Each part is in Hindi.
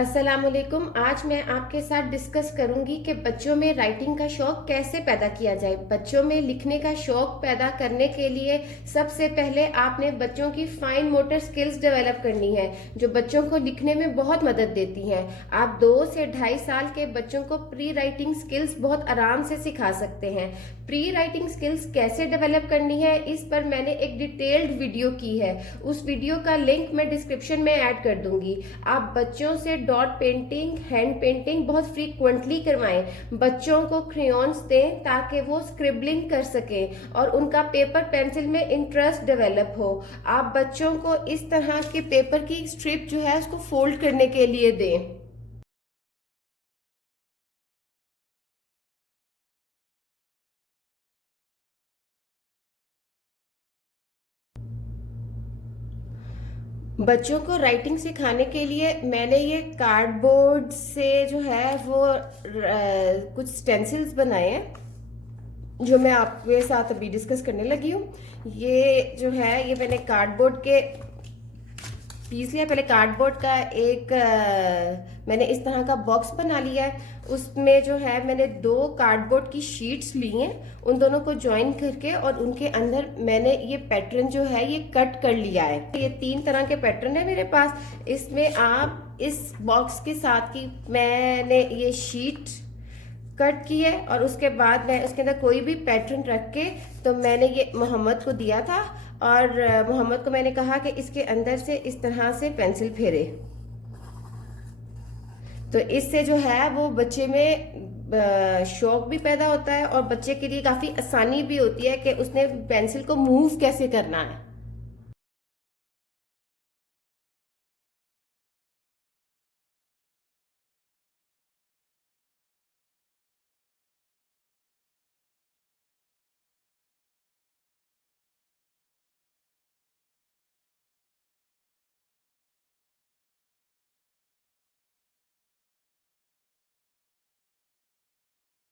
अस्सलामुअलैकुम। आज मैं आपके साथ डिस्कस करूंगी कि बच्चों में राइटिंग का शौक कैसे पैदा किया जाए। बच्चों में लिखने का शौक पैदा करने के लिए सबसे पहले आपने बच्चों की फाइन मोटर स्किल्स डेवलप करनी है, जो बच्चों को लिखने में बहुत मदद देती हैं। आप 2 से 2.5 साल के बच्चों को प्री राइटिंग स्किल्स बहुत आराम से सिखा सकते हैं। प्री राइटिंग स्किल्स कैसे डेवलप करनी है, इस पर मैंने एक डिटेल्ड वीडियो की है। उस वीडियो का लिंक मैं डिस्क्रिप्शन में ऐड कर दूंगी। आप बच्चों से डॉट पेंटिंग, हैंड पेंटिंग बहुत फ्रीक्वेंटली करवाएं। बच्चों को क्रेयॉन्स दें ताकि वो स्क्रिबलिंग कर सकें और उनका पेपर पेंसिल में इंटरेस्ट डेवलप हो। आप बच्चों को इस तरह के पेपर की स्ट्रिप जो है उसको फोल्ड करने के लिए दें। बच्चों को राइटिंग सिखाने के लिए मैंने ये कार्डबोर्ड से जो है वो कुछ स्टेंसिल्स बनाए हैं, जो मैं आपके साथ अभी डिस्कस करने लगी हूँ। ये जो है ये मैंने कार्डबोर्ड के पीस लिया। पहले कार्डबोर्ड का एक मैंने इस तरह का बॉक्स बना लिया है। उसमें जो है मैंने 2 कार्डबोर्ड की शीट्स ली हैं, उन दोनों को ज्वाइन करके और उनके अंदर मैंने ये पैटर्न जो है ये कट कर लिया है। ये 3 तरह के पैटर्न है मेरे पास। इसमें आप इस बॉक्स के साथ की मैंने ये शीट कट की है और उसके बाद मैं उसके अंदर कोई भी पैटर्न रख के तो मैंने ये मोहम्मद को दिया था और मोहम्मद को मैंने कहा कि इसके अंदर से इस तरह से पेंसिल फेरे, तो इससे जो है वो बच्चे में शौक भी पैदा होता है और बच्चे के लिए काफी आसानी भी होती है कि उसने पेंसिल को मूव कैसे करना है।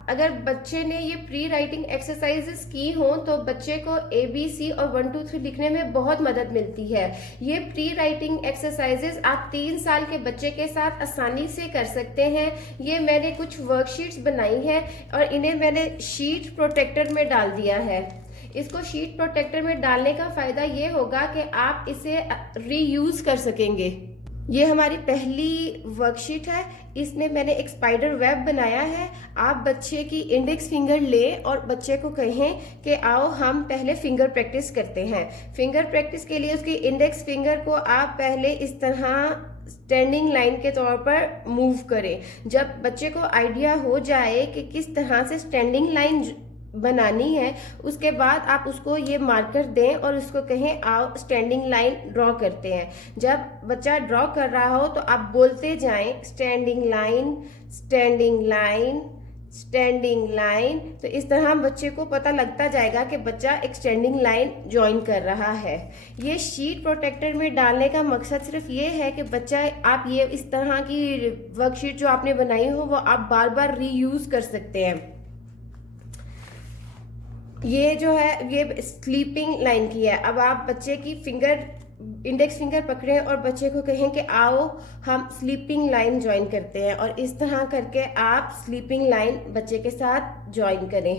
अगर बच्चे ने ये प्री राइटिंग एक्सरसाइजेस की हों तो बच्चे को ABC और 1 2 3 लिखने में बहुत मदद मिलती है। ये प्री राइटिंग एक्सरसाइजेस आप 3 साल के बच्चे के साथ आसानी से कर सकते हैं। ये मैंने कुछ वर्कशीट्स बनाई हैं और इन्हें मैंने शीट प्रोटेक्टर में डाल दिया है। इसको शीट प्रोटेक्टर में डालने का फायदा ये होगा कि आप इसे रीयूज कर सकेंगे। ये हमारी पहली वर्कशीट है। इसमें मैंने एक स्पाइडर वेब बनाया है। आप बच्चे की इंडेक्स फिंगर लें और बच्चे को कहें कि आओ हम पहले फिंगर प्रैक्टिस करते हैं। फिंगर प्रैक्टिस के लिए उसकी इंडेक्स फिंगर को आप पहले इस तरह स्टैंडिंग लाइन के तौर पर मूव करें। जब बच्चे को आइडिया हो जाए कि किस तरह से स्टैंडिंग लाइन बनानी है, उसके बाद आप उसको ये मार्कर दें और उसको कहें आओ स्टैंडिंग लाइन ड्रॉ करते हैं। जब बच्चा ड्रॉ कर रहा हो तो आप बोलते जाएं standing line, standing line, standing line. तो इस तरह बच्चे को पता लगता जाएगा कि बच्चा एक स्टैंडिंग लाइन ज्वाइन कर रहा है। ये शीट प्रोटेक्टर में डालने का मकसद सिर्फ ये है कि बच्चा आप ये इस तरह की वर्कशीट जो आपने बनाई हो वो आप बार बार रीयूज कर सकते हैं। ये जो है ये स्लीपिंग लाइन की है। अब आप बच्चे की फिंगर इंडेक्स फिंगर पकड़ें और बच्चे को कहें कि आओ हम स्लीपिंग लाइन ज्वाइन करते हैं और इस तरह करके आप स्लीपिंग लाइन बच्चे के साथ ज्वाइन करें।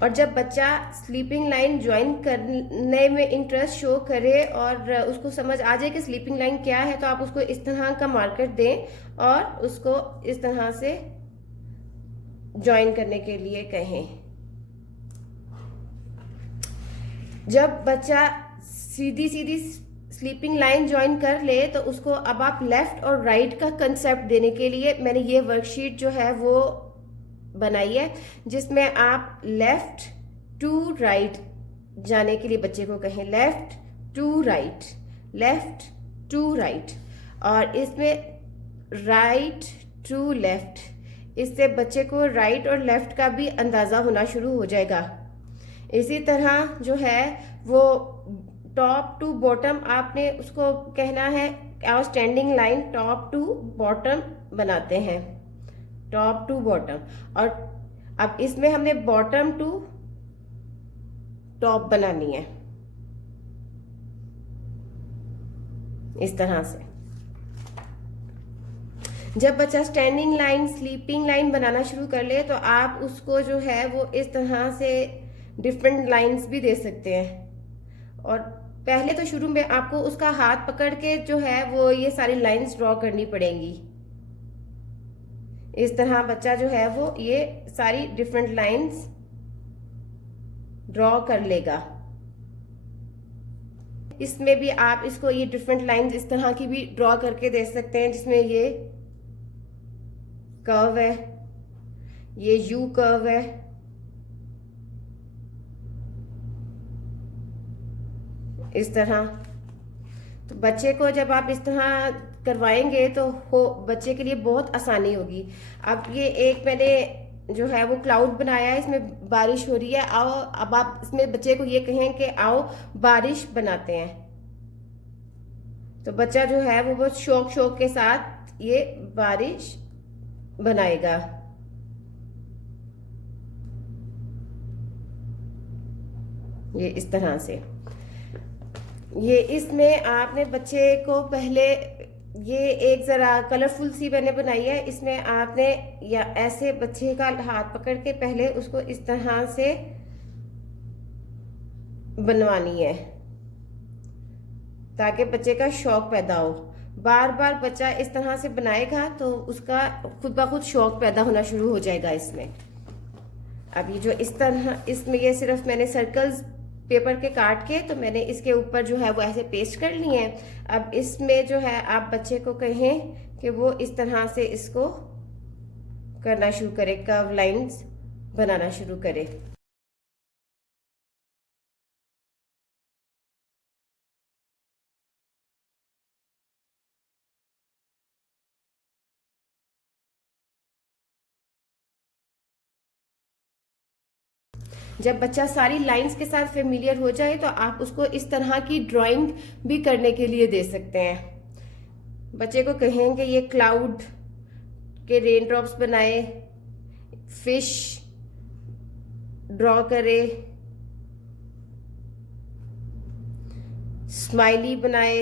और जब बच्चा स्लीपिंग लाइन ज्वाइन करने में इंटरेस्ट शो करे और उसको समझ आ जाए कि स्लीपिंग लाइन क्या है, तो आप उसको इस तरह का मार्कर दें और उसको इस तरह से ज्वाइन करने के लिए कहें। जब बच्चा सीधी सीधी स्लीपिंग लाइन ज्वाइन कर ले तो उसको अब आप लेफ्ट और राइट का कंसेप्ट देने के लिए मैंने ये वर्कशीट जो है वो बनाई है, जिसमें आप लेफ्ट टू राइट जाने के लिए बच्चे को कहें left to right, left to right, और इसमें राइट टू लेफ्ट। इससे बच्चे को राइट और लेफ्ट का भी अंदाजा होना शुरू हो जाएगा। इसी तरह जो है वो टॉप टू बॉटम आपने उसको कहना है और standing line top to bottom बनाते हैं, टॉप टू बॉटम। और अब इसमें हमने बॉटम टू टॉप बनानी है इस तरह से। जब बच्चा स्टैंडिंग लाइन, स्लीपिंग लाइन बनाना शुरू कर ले तो आप उसको जो है वो इस तरह से डिफरेंट लाइंस भी दे सकते हैं। और पहले तो शुरू में आपको उसका हाथ पकड़ के जो है वो ये सारी लाइंस ड्रॉ करनी पड़ेंगी। इस तरह बच्चा जो है वो ये सारी डिफरेंट लाइंस ड्रॉ कर लेगा। इसमें भी आप इसको ये डिफरेंट लाइंस इस तरह की भी ड्रॉ करके दे सकते हैं, जिसमें ये कर्व है, ये यू कर्व है, इस तरह। तो बच्चे को जब आप इस तरह करवाएंगे तो बच्चे के लिए बहुत आसानी होगी। अब ये एक मैंने जो है वो क्लाउड बनाया है, इसमें बारिश हो रही है। आओ अब आप इसमें बच्चे को ये कहें कि आओ बारिश बनाते हैं, तो बच्चा जो है वो बहुत शौक के साथ ये बारिश बनाएगा। ये इस तरह से। ये इसमें आपने बच्चे को पहले ये एक जरा कलरफुल सी मैंने बनाई है, इसमें आपने या ऐसे बच्चे का हाथ पकड़ के पहले उसको इस तरह से बनवानी है ताकि बच्चे का शौक पैदा हो। बार बार बच्चा इस तरह से बनाएगा तो उसका खुद ब खुद शौक पैदा होना शुरू हो जाएगा इसमें। अब ये जो इस तरह, इसमें ये सिर्फ मैंने सर्कल्स पेपर के काट के तो मैंने इसके ऊपर जो है वो ऐसे पेस्ट कर लिए हैं। अब इसमें जो है आप बच्चे को कहें कि वो इस तरह से इसको करना शुरू करे, कर्व लाइंस बनाना शुरू करे। जब बच्चा सारी लाइंस के साथ फेमिलियर हो जाए तो आप उसको इस तरह की ड्राइंग भी करने के लिए दे सकते हैं। बच्चे को कहेंगे ये क्लाउड के रेन ड्रॉप्स बनाए, फिश ड्रॉ करे, स्माइली बनाए,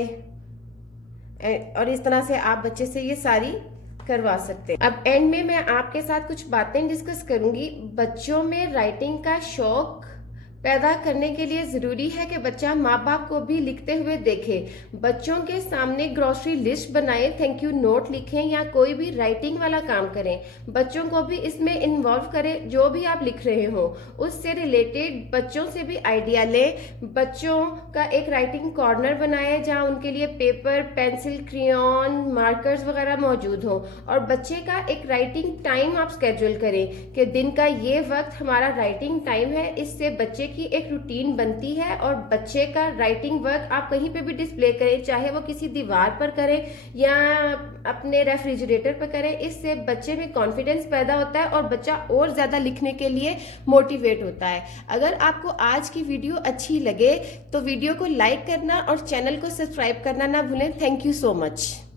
और इस तरह से आप बच्चे से ये सारी करवा सकते हैं। अब एंड में मैं आपके साथ कुछ बातें डिस्कस करूंगी। बच्चों में राइटिंग का शौक पैदा करने के लिए जरूरी है कि बच्चा माँ बाप को भी लिखते हुए देखे। बच्चों के सामने ग्रोसरी लिस्ट बनाए, थैंक यू नोट लिखें या कोई भी राइटिंग वाला काम करें। बच्चों को भी इसमें इन्वॉल्व करें। जो भी आप लिख रहे हो उससे रिलेटेड बच्चों से भी आइडिया लें। बच्चों का एक राइटिंग कॉर्नर बनाए जहाँ उनके लिए पेपर, पेंसिल, क्रेयॉन, मार्कर्स वगैरह मौजूद हो, और बच्चे का एक राइटिंग टाइम आप स्केड्यूल करें कि दिन का ये वक्त हमारा राइटिंग टाइम है। इससे बच्चे की एक रूटीन बनती है और बच्चे का राइटिंग वर्क आप कहीं पे भी डिस्प्ले करें, चाहे वो किसी दीवार पर करें या अपने रेफ्रिजरेटर पर करें। इससे बच्चे में कॉन्फिडेंस पैदा होता है और बच्चा और ज्यादा लिखने के लिए मोटिवेट होता है। अगर आपको आज की वीडियो अच्छी लगे तो वीडियो को लाइक करना और चैनल को सब्सक्राइब करना ना भूलें। Thank you so much.